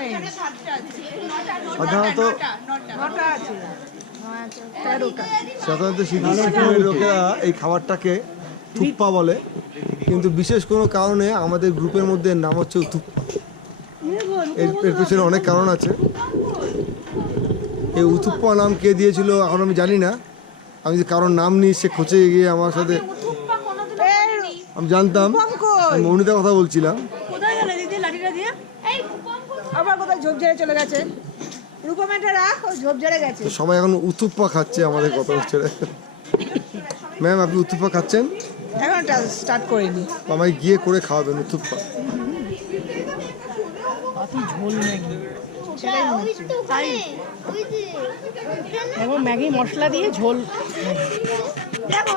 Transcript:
নেই। সাধারণত নটা আছে। সাধারণত সিকিমের লোকেরা এই খাবারটাকে থুপ্পা বলে, কিন্তু বিশেষ কোনো কারণে আমাদের গ্রুপের মধ্যে নাম হচ্ছে উথুপ্পা। এর পেছনে অনেক কারণ আছে। এই উথুপ্পা নাম কে দিয়েছিল এখন আমি জানি না। আমি যে কারোর নাম নিয়ে সে খোঁজে গিয়ে আমার সাথে আমি জানতাম, আমি মৌনিতার কথা বলছিলাম। কোথায় গেলে দিদি লাঠিটা দিয়ে? আবার কোথায় ঝোপ ঝেড়ে চলে গেছে। রূপমেটা রাখ, ও ঝোপ ঝেড়ে গেছে। তো সবাই এখন উথুপ্পা খাচ্ছে আমাদের কথা ছেড়ে। ম্যাম আপনি উথুপ্পা খাচ্ছেন? এখন স্টার্ট করিনি। আমায় গিয়ে করে খাওয়াবেন উথুপ্পা। ঝোল ম্যাগি এবং ম্যাগি মশলা দিয়ে ঝোল। দেখো